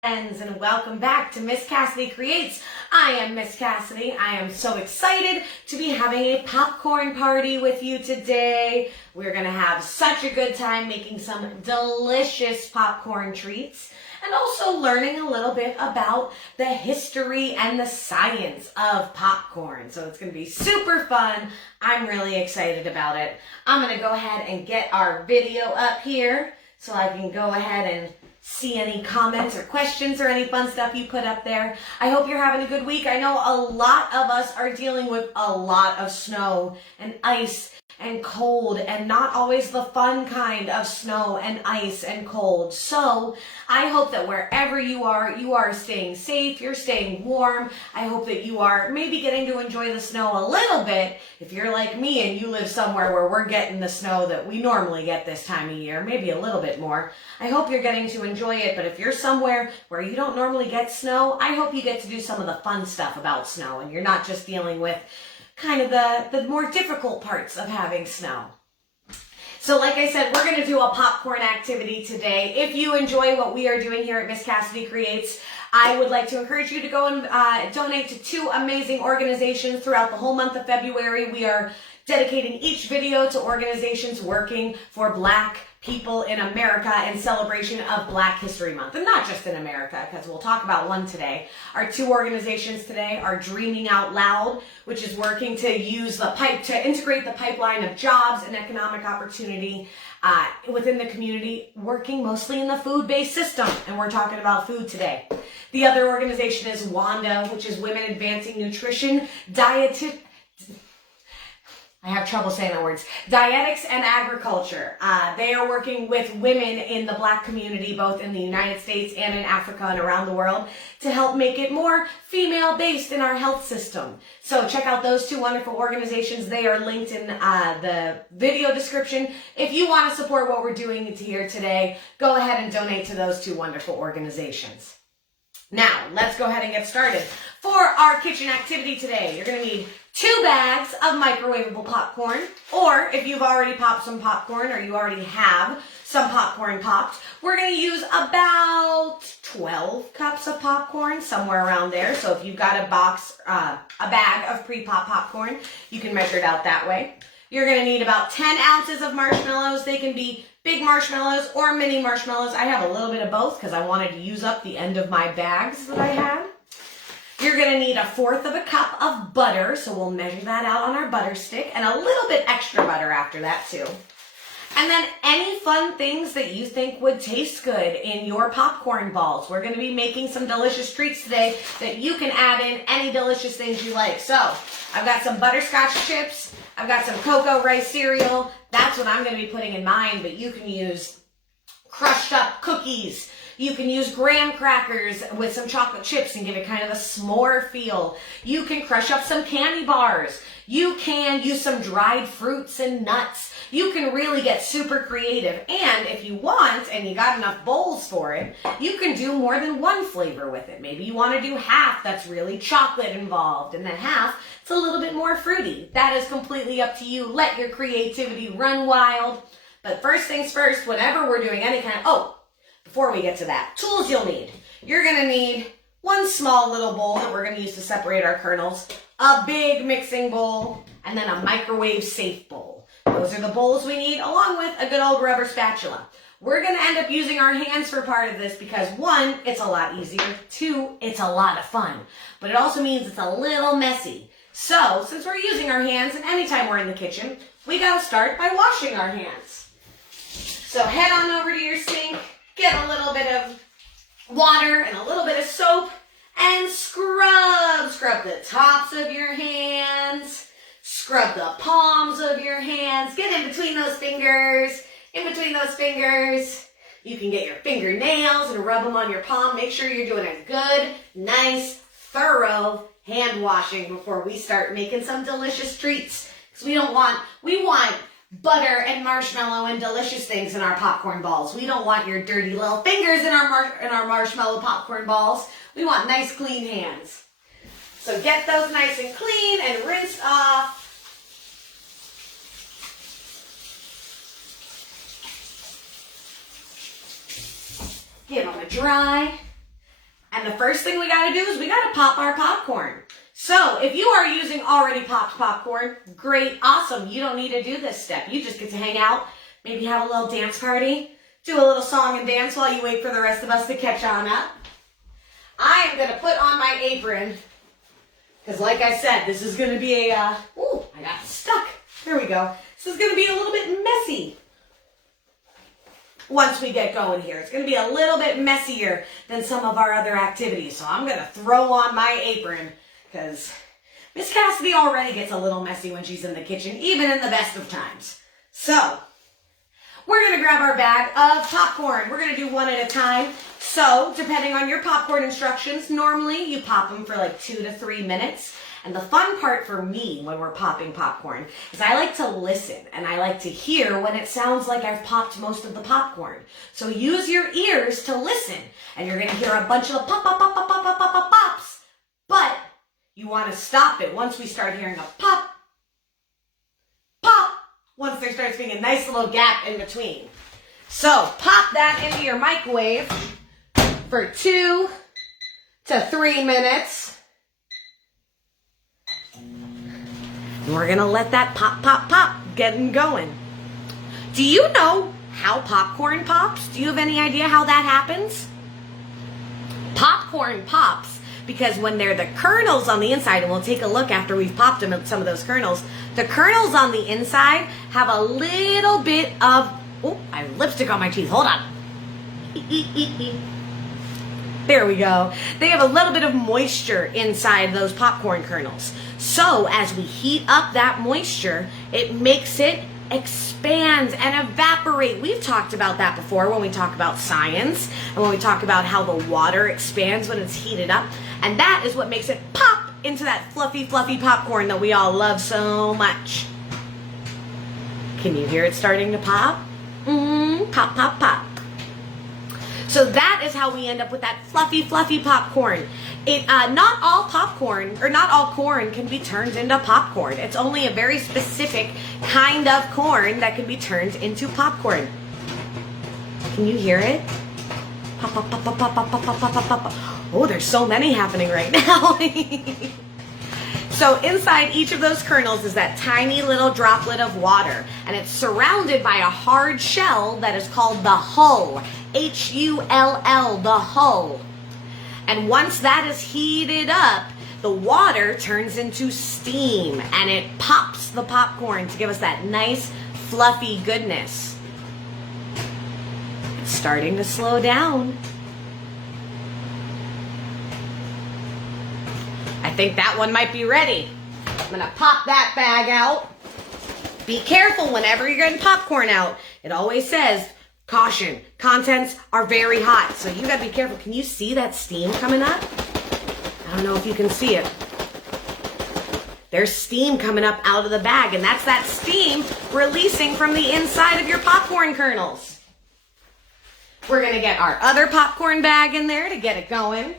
Friends, and welcome back to Miss Cassidy Creates. I am Miss Cassidy. I am so excited to be having a popcorn party with you today. We're going to have such a good time making some delicious popcorn treats and also learning a little bit about the history and the science of popcorn. So it's going to be super fun. I'm really excited about it. I'm going to go ahead and get our video up here so I can go ahead and see any comments or questions or any fun stuff you put up there. I hope you're having a good week. I know a lot of us are dealing with a lot of snow and ice and cold, and not always the fun kind of snow and ice and cold. So I hope that wherever you are staying safe, you're staying warm. I hope that you are maybe getting to enjoy the snow a little bit. If you're like me and you live somewhere where we're getting the snow that we normally get this time of year, maybe a little bit more, I hope you're getting to enjoy it. But if you're somewhere where you don't normally get snow, I hope you get to do some of the fun stuff about snow and you're not just dealing with kind of the more difficult parts of having snow. So like I said, we're going to do a popcorn activity today. If you enjoy what we are doing here at Miss Cassidy Creates, I would like to encourage you to go and donate to 2 amazing organizations throughout the whole month of February. We are dedicating each video to organizations working for Black people in America in celebration of Black History Month. And not just in America, because we'll talk about one today. Our 2 organizations today are Dreaming Out Loud, which is working to integrate the pipeline of jobs and economic opportunity within the community, working mostly in the food-based system. And we're talking about food today. The other organization is WANDA, which is Women Advancing Nutrition, I have trouble saying the words. Dietetics and agriculture. They are working with women in the Black community, both in the United States and in Africa and around the world, to help make it more female-based in our health system. So check out those 2 wonderful organizations. They are linked in the video description. If you want to support what we're doing here today, go ahead and donate to those 2 wonderful organizations. Now, let's go ahead and get started. For our kitchen activity today, you're going to need 2 bags of microwavable popcorn, or if you've already popped some popcorn or you already have some popcorn popped, we're going to use about 12 cups of popcorn, somewhere around there. So if you've got a bag of pre-popped popcorn, you can measure it out that way. You're going to need about 10 ounces of marshmallows. They can be big marshmallows or mini marshmallows. I have a little bit of both because I wanted to use up the end of my bags that I had. You're going to need 1/4 of a cup of butter, so we'll measure that out on our butter stick, and a little bit extra butter after that too. And then any fun things that you think would taste good in your popcorn balls. We're going to be making some delicious treats today that you can add in any delicious things you like. So I've got some butterscotch chips. I've got some cocoa rice cereal. That's what I'm going to be putting in mine, but you can use crushed up cookies. You can use graham crackers with some chocolate chips and give it kind of a s'more feel. You can crush up some candy bars. You can use some dried fruits and nuts. You can really get super creative. And if you want, and you got enough bowls for it, you can do more than one flavor with it. Maybe you want to do half that's really chocolate involved, and then half it's a little bit more fruity. That is completely up to you. Let your creativity run wild. But first things first, whenever we're doing any kind of, before we get to that, tools you'll need. You're going to need 1 small little bowl that we're going to use to separate our kernels, a big mixing bowl, and then a microwave safe bowl. Those are the bowls we need, along with a good old rubber spatula. We're going to end up using our hands for part of this because 1, it's a lot easier. 2, it's a lot of fun. But it also means it's a little messy. So, since we're using our hands, and anytime we're in the kitchen, we got to start by washing our hands. So head on over to your sink. Get a little bit of water and a little bit of soap and scrub. Scrub the tops of your hands. Scrub the palms of your hands. Get in between those fingers. In between those fingers. You can get your fingernails and rub them on your palm. Make sure you're doing a good, nice, thorough hand washing before we start making some delicious treats. Because we want butter and marshmallow and delicious things in our popcorn balls. We don't want your dirty little fingers in our marshmallow popcorn balls. We want nice, clean hands. So get those nice and clean and rinsed off. Give them a dry. And the first thing we gotta do is we gotta pop our popcorn. So if you are using already popped popcorn, great, awesome. You don't need to do this step. You just get to hang out, maybe have a little dance party, do a little song and dance while you wait for the rest of us to catch on up. I am gonna put on my apron, because like I said, this is gonna be a, ooh, I got stuck. There we go. This is gonna be a little bit messy. Once we get going here, it's going to be a little bit messier than some of our other activities. So I'm going to throw on my apron because Miss Cassidy already gets a little messy when she's in the kitchen, even in the best of times. So we're going to grab our bag of popcorn. We're going to do one at a time. So depending on your popcorn instructions, normally you pop them for like 2 to 3 minutes. And the fun part for me when we're popping popcorn is I like to listen and I like to hear when it sounds like I've popped most of the popcorn. So use your ears to listen and you're going to hear a bunch of pop, pop, pop, pop, pop, pop, pop, pop, pops. But you want to stop it once we start hearing a pop, pop, once there starts being a nice little gap in between. So pop that into your microwave for 2 to 3 minutes. And we're going to let that pop, pop, pop getting going. Do you know how popcorn pops? Do you have any idea how that happens? Popcorn pops because when they're the kernels on the inside, and we'll take a look after we've popped them, some of those kernels, the kernels on the inside have a little bit of, oh, I have lipstick on my teeth. Hold on. There we go. They have a little bit of moisture inside those popcorn kernels. So as we heat up that moisture, it makes it expand and evaporate. We've talked about that before when we talk about science and when we talk about how the water expands when it's heated up. And that is what makes it pop into that fluffy, fluffy popcorn that we all love so much. Can you hear it starting to pop? Pop, pop, pop. So that is how we end up with that fluffy, fluffy popcorn. Not all popcorn, or not all corn can be turned into popcorn. It's only a very specific kind of corn that can be turned into popcorn. Can you hear it? Pop, pop, pop, pop, pop, pop, pop, pop, pop, pop. Oh, there's so many happening right now. So inside each of those kernels is that tiny little droplet of water, and it's surrounded by a hard shell that is called the hull. H-U-L-L, the hull. And once that is heated up, the water turns into steam and it pops the popcorn to give us that nice fluffy goodness. It's starting to slow down. I think that one might be ready. I'm gonna pop that bag out. Be careful whenever you're getting popcorn out. It always says, caution, contents are very hot. So you gotta be careful. Can you see that steam coming up? I don't know if you can see it. There's steam coming up out of the bag, and that's that steam releasing from the inside of your popcorn kernels. We're gonna get our other popcorn bag in there to get it going.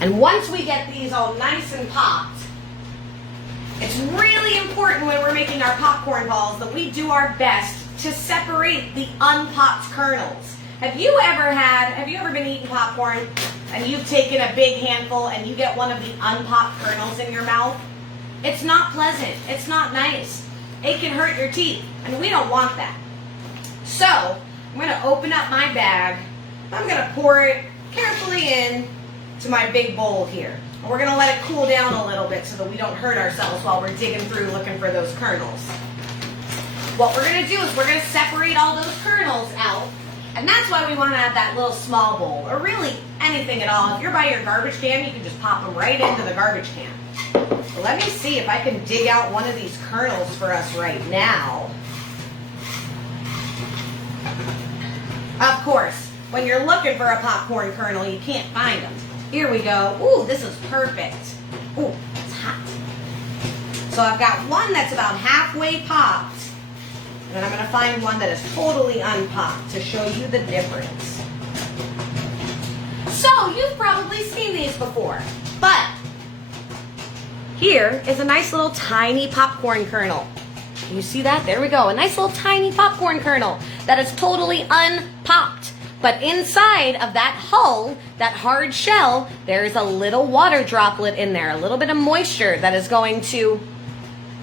And once we get these all nice and popped, it's really important when we're making our popcorn balls that we do our best to separate the unpopped kernels. Have you ever been eating popcorn and you've taken a big handful and you get one of the unpopped kernels in your mouth? It's not pleasant. It's not nice. It can hurt your teeth, and we don't want that. So I'm going to open up my bag. I'm going to pour it carefully in to my big bowl here. And we're going to let it cool down a little bit so that we don't hurt ourselves while we're digging through looking for those kernels. What we're going to do is we're going to separate all those kernels out, and that's why we want to have that little small bowl, or really anything at all. If you're by your garbage can, you can just pop them right into the garbage can. So let me see if I can dig out one of these kernels for us right now. Of course, when you're looking for a popcorn kernel, you can't find them. Here we go. Ooh, this is perfect. Ooh, it's hot. So I've got one that's about halfway popped, and then I'm going to find one that is totally unpopped to show you the difference. So you've probably seen these before, but here is a nice little tiny popcorn kernel. Can you see that? There we go. A nice little tiny popcorn kernel that is totally unpopped. But inside of that hull, that hard shell, there's a little water droplet in there, a little bit of moisture that is going to,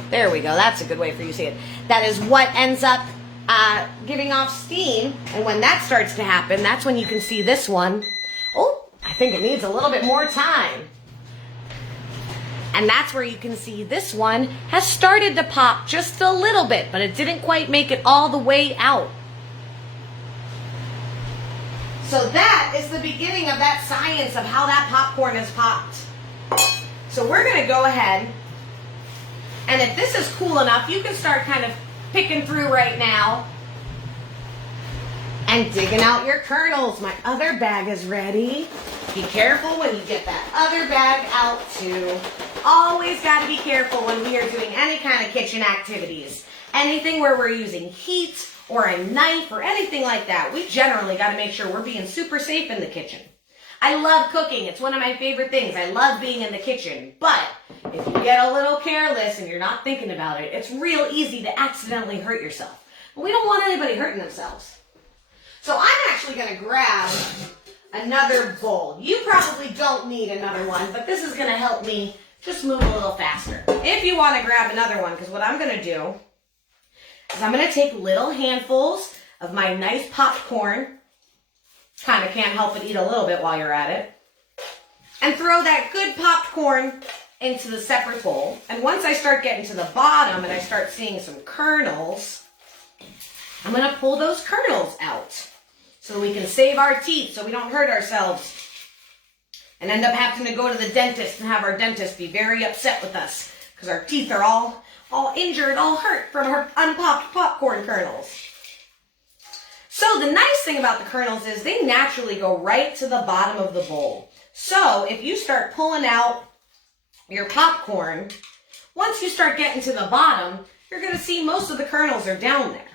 there we go, that's a good way for you to see it. That is what ends up giving off steam. And when that starts to happen, that's when you can see this one. Oh, I think it needs a little bit more time. And that's where you can see this one has started to pop just a little bit, but it didn't quite make it all the way out. So that is the beginning of that science of how that popcorn is popped. So we're going to go ahead, and if this is cool enough, you can start kind of picking through right now and digging out your kernels. My other bag is ready. Be careful when you get that other bag out too. Always got to be careful when we are doing any kind of kitchen activities. Anything where we're using heat or a knife or anything like that, we generally got to make sure we're being super safe in the kitchen. I love cooking. It's one of my favorite things. I love being in the kitchen. But if you get a little careless and you're not thinking about it, it's real easy to accidentally hurt yourself. But we don't want anybody hurting themselves. So I'm actually going to grab another bowl. You probably don't need another one, but this is going to help me just move a little faster. If you want to grab another one, because what I'm going to do is I'm going to take little handfuls of my nice popcorn, kind of can't help but eat a little bit while you're at it, and throw that good popped corn into the separate bowl. And once I start getting to the bottom and I start seeing some kernels, I'm going to pull those kernels out so we can save our teeth so we don't hurt ourselves and end up having to go to the dentist and have our dentist be very upset with us because our teeth are all injured, all hurt from our unpopped popcorn kernels. So the nice thing about the kernels is they naturally go right to the bottom of the bowl. So if you start pulling out your popcorn, once you start getting to the bottom, you're going to see most of the kernels are down there.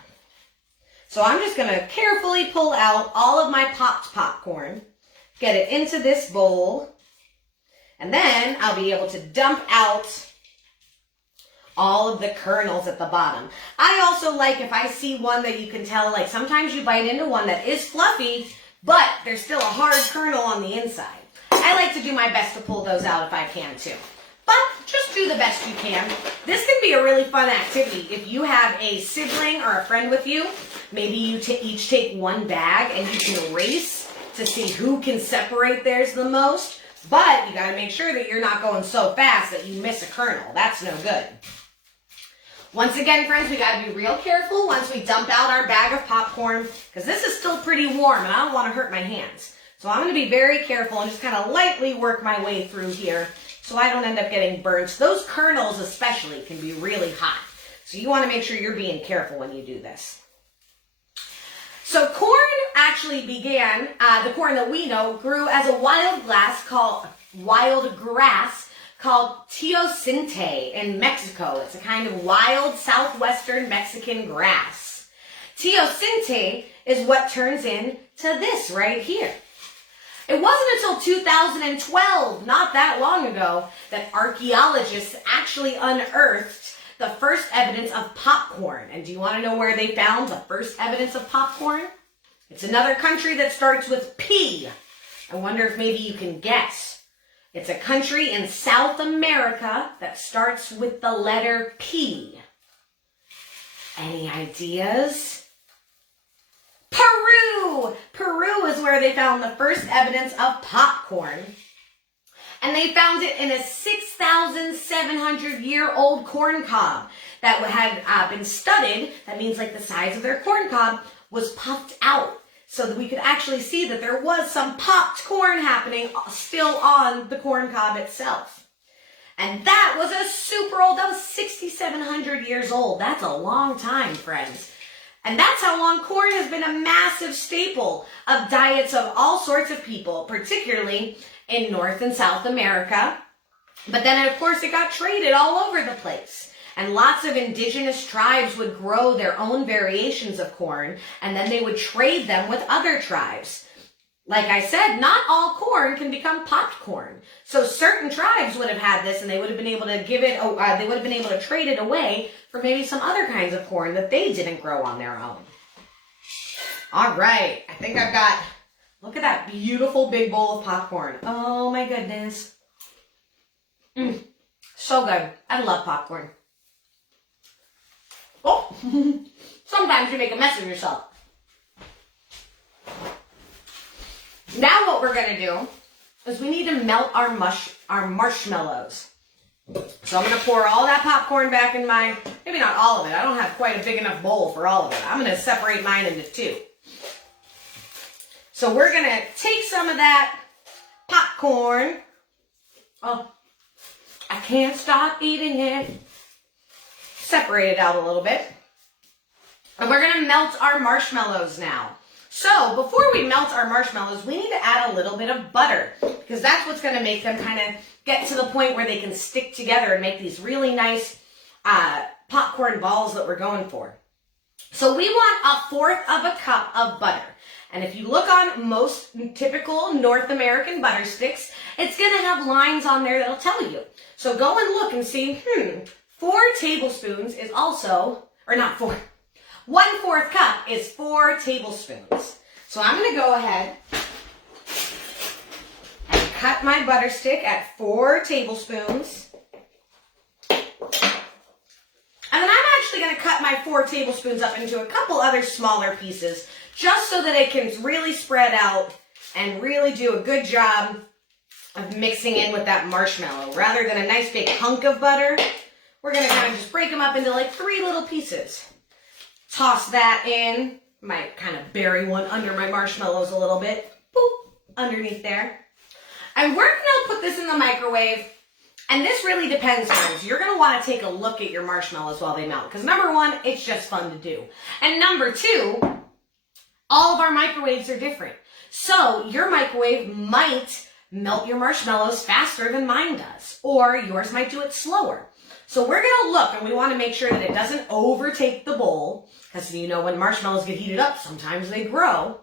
So I'm just going to carefully pull out all of my popped popcorn, get it into this bowl, and then I'll be able to dump out all of the kernels at the bottom. I also like if I see one that you can tell, like sometimes you bite into one that is fluffy, but there's still a hard kernel on the inside. I like to do my best to pull those out if I can too. But just do the best you can. This can be a really fun activity. If you have a sibling or a friend with you, maybe you each take one bag and you can race to see who can separate theirs the most. But you got to make sure that you're not going so fast that you miss a kernel. That's no good. Once again, friends, we got to be real careful once we dump out our bag of popcorn because this is still pretty warm and I don't want to hurt my hands. So I'm going to be very careful and just kind of lightly work my way through here so I don't end up getting burnt. Those kernels especially can be really hot. So you want to make sure you're being careful when you do this. So corn actually began, the corn that we know grew as a wild grass called teosinte in Mexico. It's a kind of wild southwestern Mexican grass. Teosinte is what turns into this right here. It wasn't until 2012, not that long ago, that archaeologists actually unearthed the first evidence of popcorn. And do you want to know where they found the first evidence of popcorn? It's another country that starts with P. I wonder if maybe you can guess. It's a country in South America that starts with the letter P. Any ideas? Peru! Peru is where they found the first evidence of popcorn. And they found it in a 6,700-year-old corn cob that had been studied. That means like the size of their corn cob was puffed out so that we could actually see that there was some popped corn happening still on the corn cob itself. And that was a super old, that was 6,700 years old. That's a long time, friends. And that's how long corn has been a massive staple of diets of all sorts of people, particularly in North and South America. But then, of course, it got traded all over the place. And lots of indigenous tribes would grow their own variations of corn, and then they would trade them with other tribes. like I said, not all corn can become popped corn. So certain tribes would have had this and they would have been able to give it, they would have been able to trade it away for maybe some other kinds of corn that they didn't grow on their own. All right, I think I've got, look at that beautiful big bowl of popcorn. Oh my goodness. So good. I love popcorn. Oh, sometimes you make a mess of yourself. Now what we're going to do is we need to melt our marshmallows. So I'm going to pour all that popcorn back in my, maybe not all of it. I don't have quite a big enough bowl for all of it. I'm going to separate mine into two. So we're going to take some of that popcorn. Oh, I can't stop eating it. Separate it out a little bit. And we're going to melt our marshmallows now. So before we melt our marshmallows, we need to add a little bit of butter because that's what's going to make them kind of get to the point where they can stick together and make these really nice popcorn balls that we're going for. So we want 1/4 cup of butter. And if you look on most typical North American butter sticks, it's going to have lines on there that'll tell you. So go and look and see, 4 tablespoons is also, or not 4, 1/4 cup is 4 tablespoons. So I'm going to go ahead and cut my butter stick at 4 tablespoons. And then I'm actually going to cut my 4 tablespoons up into a couple other smaller pieces just so that it can really spread out and really do a good job of mixing in with that marshmallow. Rather than a nice big hunk of butter, we're going to kind of just break them up into like 3 little pieces. Toss that in. Might kind of bury one under my marshmallows a little bit. Boop, underneath there. And we're going to put this in the microwave. And this really depends, friends. You're going to want to take a look at your marshmallows while they melt. Because number 1, it's just fun to do. And number 2, all of our microwaves are different. So your microwave might melt your marshmallows faster than mine does. Or yours might do it slower. So we're going to look, and we want to make sure that it doesn't overtake the bowl, because you know when marshmallows get heated up, sometimes they grow.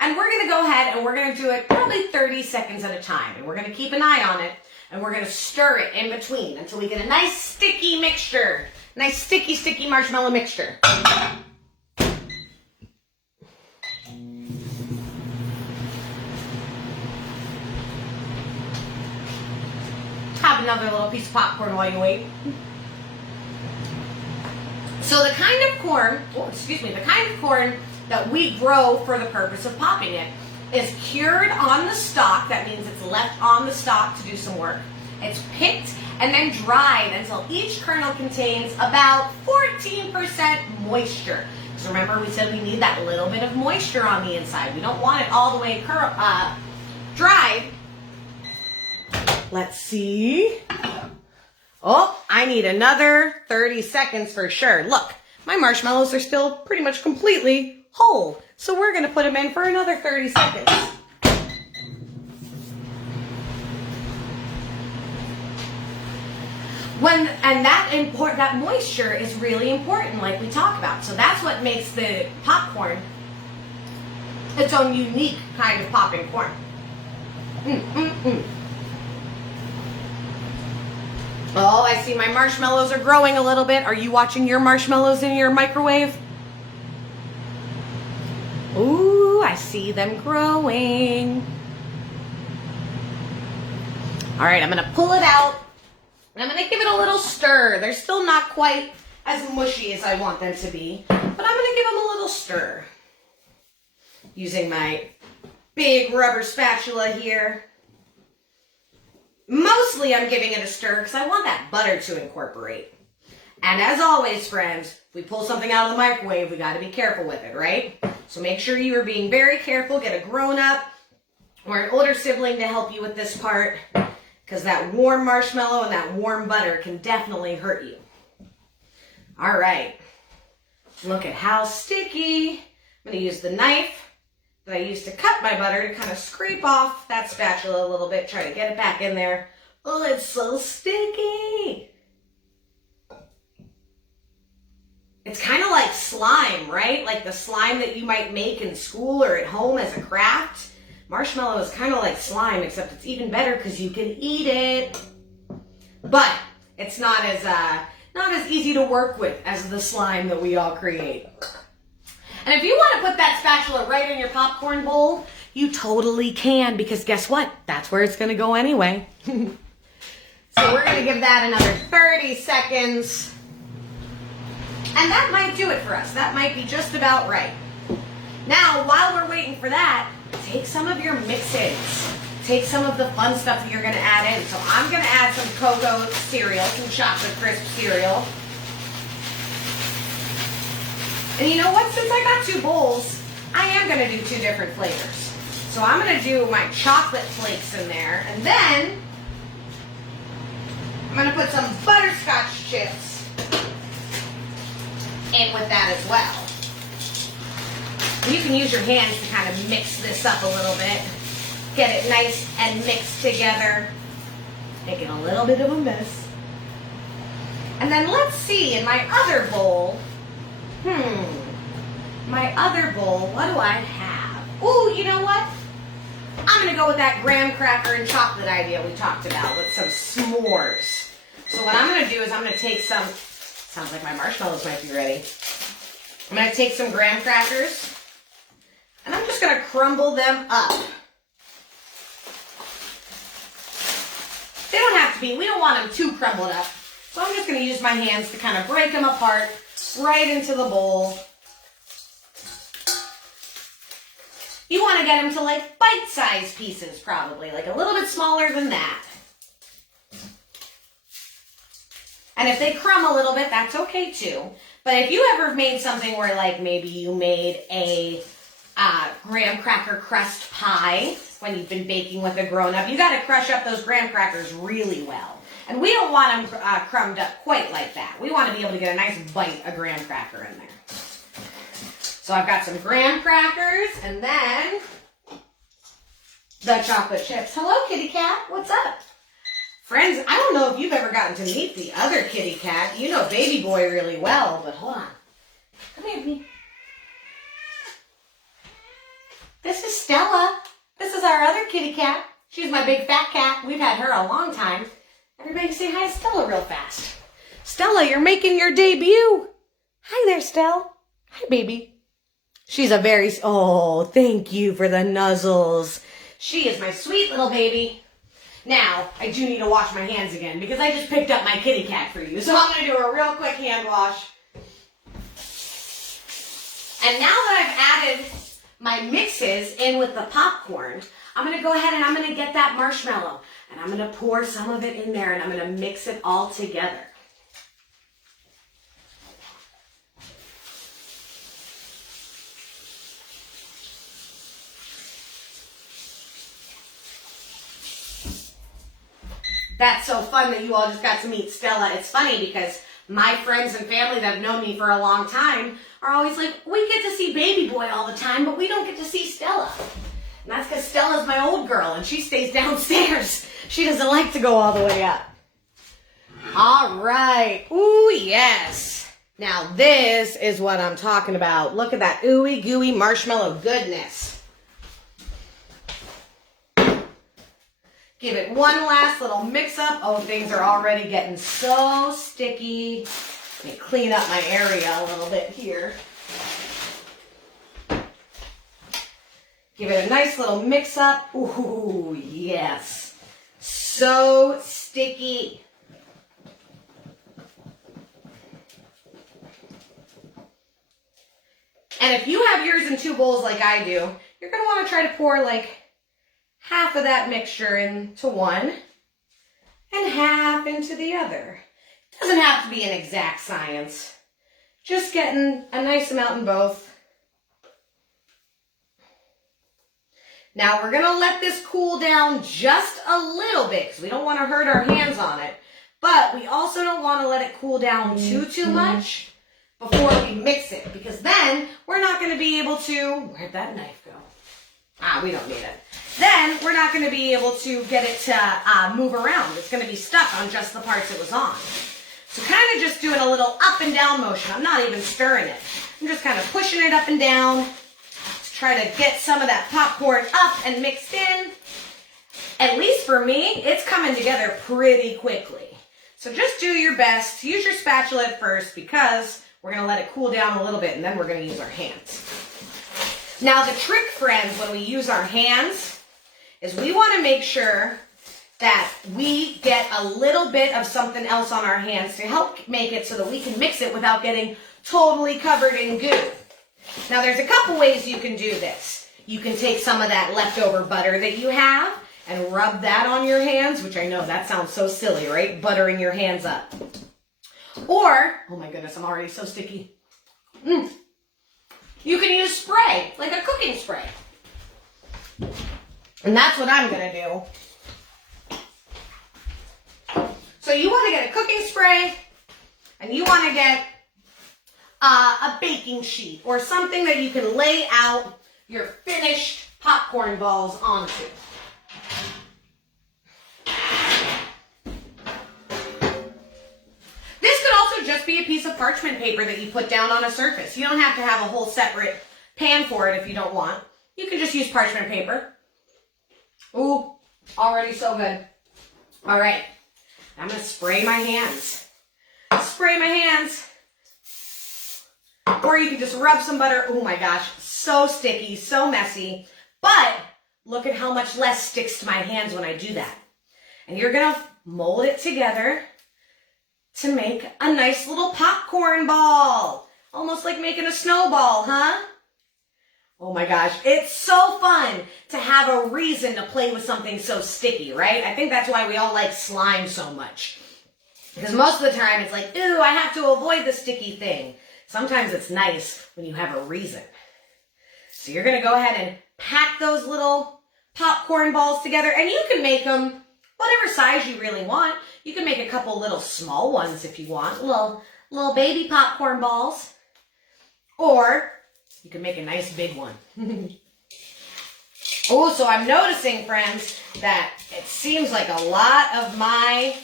And we're going to go ahead and we're going to do it probably 30 seconds at a time. And we're going to keep an eye on it, and we're going to stir it in between until we get a nice sticky mixture. Nice sticky marshmallow mixture. Have another little piece of popcorn while you wait. So the kind of corn, the kind of corn that we grow for the purpose of popping it is cured on the stalk. That means it's left on the stalk to do some work. It's picked and then dried until each kernel contains about 14% moisture. So remember we said we need that little bit of moisture on the inside. We don't want it all the way dried. Let's see. Oh, I need another 30 seconds for sure. Look, my marshmallows are still pretty much completely whole. So we're going to put them in for another 30 seconds. That moisture is really important, like we talked about. So that's what makes the popcorn its own unique kind of popping corn. Oh, I see my marshmallows are growing a little bit. Are you watching your marshmallows in your microwave? Ooh, I see them growing. All right, I'm going to pull it out, and I'm going to give it a little stir. They're still not quite as mushy as I want them to be, but I'm going to give them a little stir. Using my big rubber spatula here. Mostly I'm giving it a stir because I want that butter to incorporate. And as always, friends, if we pull something out of the microwave, we got to be careful with it, right? So make sure you are being very careful. Get a grown-up or an older sibling to help you with this part, because that warm marshmallow and that warm butter can definitely hurt you. All right. Look at how sticky. I'm going to use the knife that I used to cut my butter to kind of scrape off that spatula a little bit, try to get it back in there. Oh, it's so sticky. It's kind of like slime, right? Like the slime that you might make in school or at home as a craft. Marshmallow is kind of like slime, except it's even better because you can eat it. But it's not as easy to work with as the slime that we all create. And if you want to put that spatula right in your popcorn bowl, you totally can, because guess what? That's where it's going to go anyway. So we're going to give that another 30 seconds. And that might do it for us. That might be just about right. Now, while we're waiting for that, take some of your mixes. Take some of the fun stuff that you're going to add in. So I'm going to add some cocoa cereal, some chocolate crisp cereal. And you know what? Since I got 2 bowls, I am going to do 2 different flavors. So I'm going to do my chocolate flakes in there. And then I'm going to put some butterscotch chips in with that as well. You can use your hands to kind of mix this up a little bit. Get it nice and mixed together. Making a little bit of a And then let's see, in my other bowl, my other bowl, what do I have? Ooh, you know what? I'm going to go with that graham cracker and chocolate idea we talked about with some s'mores. So what I'm going to do is I'm going to take some, sounds like my marshmallows might be ready. I'm going to take some graham crackers and I'm just going to crumble them up. They don't have to be, we don't want them too crumbled up. So I'm just going to use my hands to kind of break them apart right into the bowl. You want to get them to like bite-sized pieces probably, like a little bit smaller than that. And if they crumb a little bit, that's okay too. But if you ever made something where like maybe you made a graham cracker crust pie when you've been baking with a grown-up, you got to crush up those graham crackers really well. And we don't want them crumbed up quite like that. We want to be able to get a nice bite of graham cracker in there. So I've got some graham crackers and then the chocolate chips. Hello, kitty cat. What's up? Friends, I don't know if you've ever gotten to meet the other kitty cat. You know baby boy really well, but hold on. Come here, baby. This is Stella. This is our other kitty cat. She's my big fat cat. We've had her a long time. Everybody say hi to Stella real fast. Stella, you're making your debut. Hi there, Stella. Hi, baby. She's a very, oh, thank you for the nuzzles. She is my sweet little baby. Now, I do need to wash my hands again because I just picked up my kitty cat for you. So I'm going to do a real quick hand wash. And now that I've added my mixes in with the popcorn, I'm going to go ahead and I'm going to get that marshmallow. And I'm going to pour some of it in there and I'm going to mix it all together. That's so fun that you all just got to meet Stella. It's funny because my friends and family that have known me for a long time are always like, we get to see baby boy all the time, but we don't get to see Stella. And that's because Stella's my old girl and she stays downstairs. She doesn't like to go all the way up. All right. Ooh, yes. Now this is what I'm talking about. Look at that ooey gooey marshmallow goodness. Give it one last little mix up. Oh, things are already getting so sticky. Let me clean up my area a little bit here. Give it a nice little mix up. Ooh, yes. So sticky. And if you have yours in 2 bowls like I do, you're going to want to try to pour like half of that mixture into one and half into the other. It doesn't have to be an exact science. Just getting a nice amount in both. Now we're going to let this cool down just a little bit because we don't want to hurt our hands on it. But we also don't want to let it cool down too much before we mix it, because then we're not going to be able to, where'd that knife go? We don't need it. Then we're not going to be able to get it to move around. It's going to be stuck on just the parts it was on. So kind of just doing a little up and down motion. I'm not even stirring it. I'm just kind of pushing it up and down to try to get some of that popcorn up and mixed in. At least for me, it's coming together pretty quickly. So just do your best. Use your spatula at first because we're going to let it cool down a little bit and then we're going to use our hands. Now the trick, friends, when we use our hands is we want to make sure that we get a little bit of something else on our hands to help make it so that we can mix it without getting totally covered in goo. Now there's a couple ways you can do this. You can take some of that leftover butter that you have and rub that on your hands, which I know that sounds so silly, right? Buttering your hands up. Or, oh my goodness, I'm already so sticky. You can use spray, like a cooking spray. And that's what I'm gonna do. So you wanna get a cooking spray, and you wanna get a baking sheet or something that you can lay out your finished popcorn balls onto. This could also just be a piece of parchment paper that you put down on a surface. You don't have to have a whole separate pan for it if you don't want. You can just use parchment paper. Ooh, already so good. All right, I'm gonna spray my hands. Spray my hands. Or you can just rub some butter. Oh my gosh, so sticky, so messy. But look at how much less sticks to my hands when I do that. And you're gonna mold it together to make a nice little popcorn ball. Almost like making a snowball, huh? Oh my gosh, it's so fun to have a reason to play with something so sticky, right? I think that's why we all like slime so much. Because most of the time it's like, ooh, I have to avoid the sticky thing. Sometimes it's nice when you have a reason. So you're gonna go ahead and pack those little popcorn balls together, and you can make them whatever size you really want. You can make a couple little small ones if you want, little baby popcorn balls. Or you can make a nice big one. Oh, so I'm noticing, friends, that it seems like a lot of my...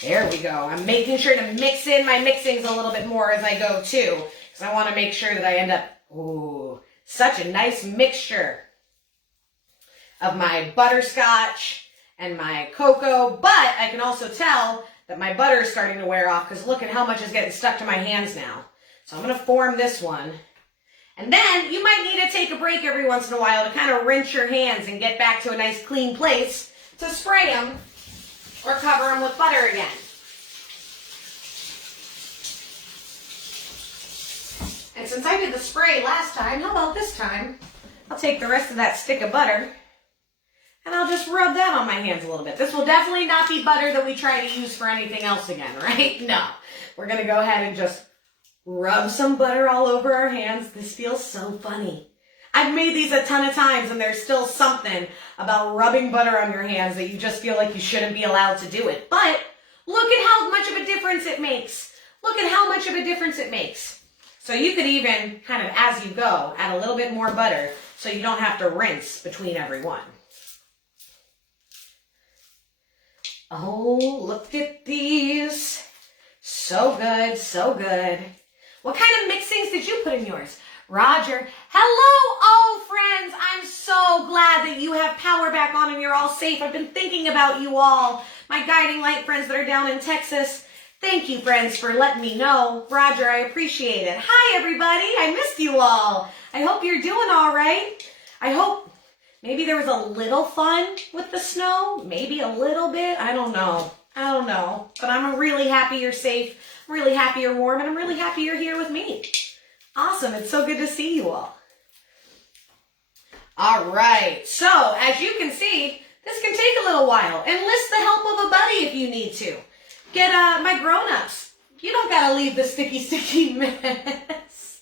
There we go. I'm making sure to mix in my mixings a little bit more as I go too, because I want to make sure that I end up, ooh, such a nice mixture of my butterscotch and my cocoa, but I can also tell that my butter is starting to wear off because look at how much is getting stuck to my hands now. So I'm going to form this one. And then you might need to take a break every once in a while to kind of rinse your hands and get back to a nice clean place to spray them or cover them with butter again. And since I did the spray last time, how about this time? I'll take the rest of that stick of butter and I'll just rub that on my hands a little bit. This will definitely not be butter that we try to use for anything else again, right? No. We're going to go ahead and just rub some butter all over our hands. This feels so funny. I've made these a ton of times and there's still something about rubbing butter on your hands that you just feel like you shouldn't be allowed to do it. But look at how much of a difference it makes. Look at how much of a difference it makes. So you could even kind of, as you go, add a little bit more butter so you don't have to rinse between every one. Oh, look at these. So good, so good. What kind of mixings did you put in yours? Roger. Hello, oh friends. I'm so glad that you have power back on and you're all safe. I've been thinking about you all. My guiding light friends that are down in Texas. Thank you, friends, for letting me know. Roger, I appreciate it. Hi, everybody. I missed you all. I hope you're doing all right. I hope maybe there was a little fun with the snow. Maybe a little bit. I don't know. But I'm really happy you're safe. I'm really happy you're warm. And I'm really happy you're here with me. Awesome. It's so good to see you all. All right. So, as you can see, this can take a little while. Enlist the help of a buddy if you need to. Get my grown-ups. You don't gotta leave the sticky mess.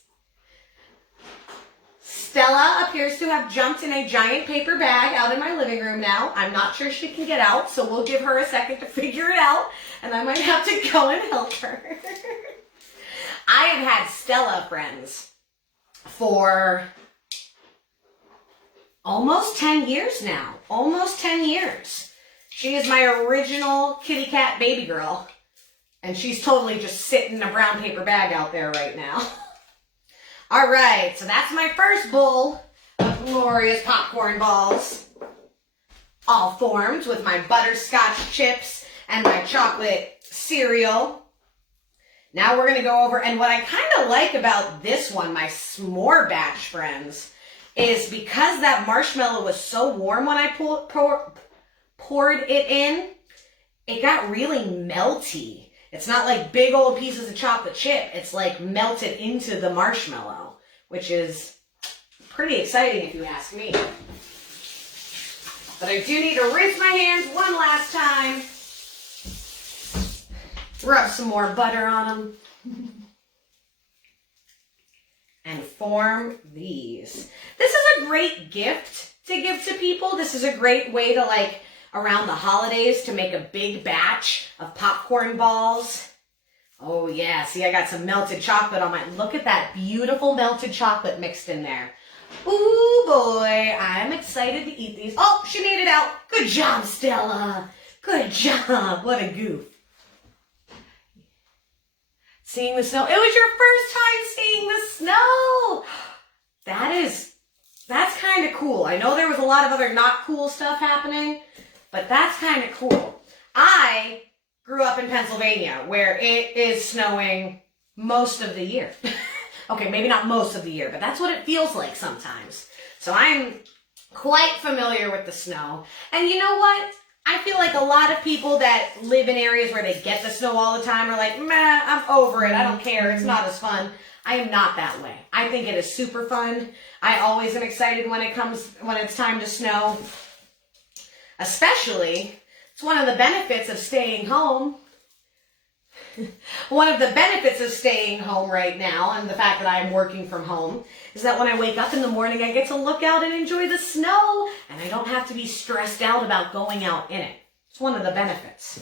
Stella appears to have jumped in a giant paper bag out in my living room now. I'm not sure she can get out, so we'll give her a second to figure it out, and I might have to go and help her. I have had Stella, friends, for almost 10 years now. Almost 10 years. She is my original kitty cat baby girl, and she's totally just sitting in a brown paper bag out there right now. All right, so that's my first bowl of glorious popcorn balls, all formed with my butterscotch chips and my chocolate cereal. Now we're gonna go over, and what I kind of like about this one, my s'more batch, friends, is because that marshmallow was so warm when I poured it in, it got really melty. It's not like big old pieces of chocolate chip. It's like melted into the marshmallow, which is pretty exciting if you ask me. But I do need to rinse my hands one last time. Rub some more butter on them. And form these. This is a great gift to give to people. This is a great way to, like, around the holidays, to make a big batch of popcorn balls. Oh yeah, see, I got some melted chocolate on my, look at that beautiful melted chocolate mixed in there. Ooh boy, I'm excited to eat these. Oh, she made it out. Good job, Stella. Good job. What a goof. Seeing the snow. It was your first time seeing the snow. That's kind of cool. I know there was a lot of other not cool stuff happening, but that's kind of cool. I grew up in Pennsylvania, where it is snowing most of the year. Okay, maybe not most of the year, but that's what it feels like sometimes. So I'm quite familiar with the snow. And you know what? I feel like a lot of people that live in areas where they get the snow all the time are like, meh, I'm over it. I don't care. It's not as fun. I am not that way. I think it is super fun. I always am excited when it's time to snow. Especially, it's one of the benefits of staying home. One of the benefits of staying home right now, and the fact that I'm working from home, is that when I wake up in the morning, I get to look out and enjoy the snow, and I don't have to be stressed out about going out in it. It's one of the benefits.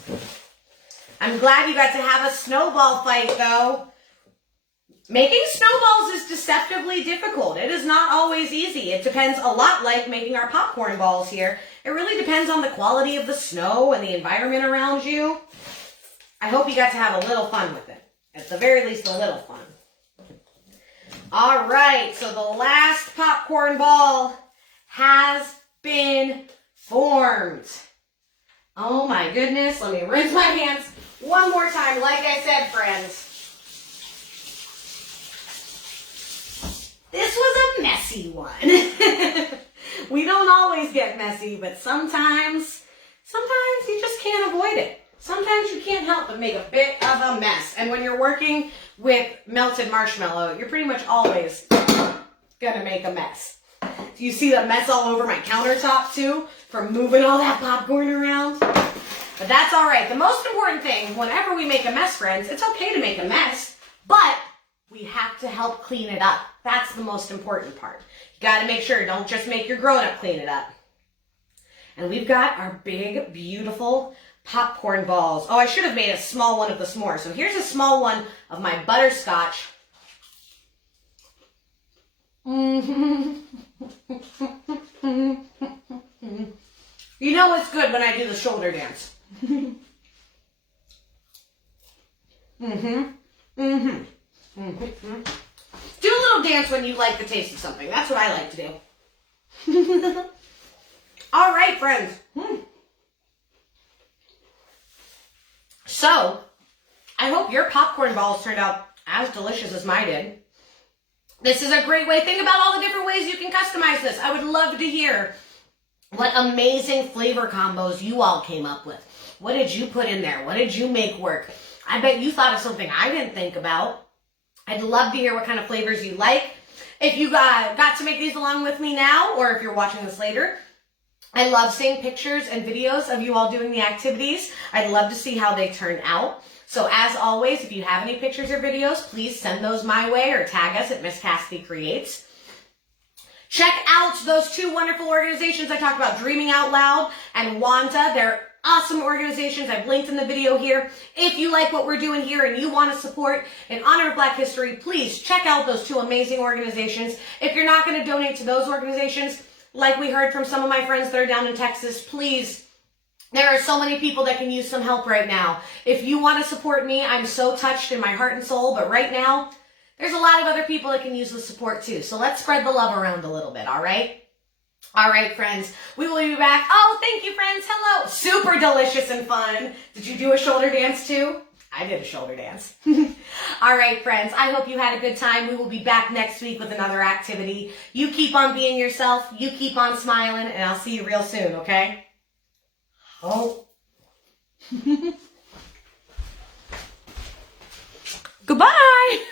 I'm glad you got to have a snowball fight, though. Making snowballs is deceptively difficult. It is not always easy. It depends a lot, like making our popcorn balls here. It really depends on the quality of the snow and the environment around you. I hope you got to have a little fun with it. At the very least, a little fun. All right, so the last popcorn ball has been formed. Oh my goodness, let me rinse my hands one more time. Like I said, friends, this was a messy one. We don't always get messy, but sometimes you just can't avoid it. Sometimes you can't help but make a bit of a mess. And when you're working with melted marshmallow, you're pretty much always gonna make a mess. Do you see the mess all over my countertop too, from moving all that popcorn around? But that's all right. The most important thing, whenever we make a mess, friends, it's okay to make a mess, but we have to help clean it up. That's the most important part. You gotta make sure, don't just make your grown-up clean it up. And we've got our big, beautiful popcorn balls. Oh, I should have made a small one of the s'more. So here's a small one of my butterscotch. You know it's good when I do the shoulder dance. Do a little dance when you like the taste of something. That's what I like to do. All right, friends. So, I hope your popcorn balls turned out as delicious as mine did. This is a great way. Think about all the different ways you can customize this. I would love to hear what amazing flavor combos you all came up with. What did you put in there? What did you make work? I bet you thought of something I didn't think about. I'd love to hear what kind of flavors you like. If you got to make these along with me now, or if you're watching this later, I love seeing pictures and videos of you all doing the activities. I'd love to see how they turn out. So as always, if you have any pictures or videos, please send those my way or tag us at Miss Cassidy Creates. Check out those two wonderful organizations I talked about, Dreaming Out Loud and Wanda. They're awesome organizations. I've linked in the video here. If you like what we're doing here and you want to support in honor of Black History, please check out those two amazing organizations. If you're not going to donate to those organizations, like we heard from some of my friends that are down in Texas, please, there are so many people that can use some help right now. If you want to support me, I'm so touched in my heart and soul, but right now, there's a lot of other people that can use the support too. So let's spread the love around a little bit, all right? All right, friends, we will be back. Oh, thank you, friends. Hello. Super delicious and fun. Did you do a shoulder dance too? I did a shoulder dance. All right, friends, I hope you had a good time. We will be back next week with another activity. You keep on being yourself. You keep on smiling, and I'll see you real soon, okay? Oh. Goodbye.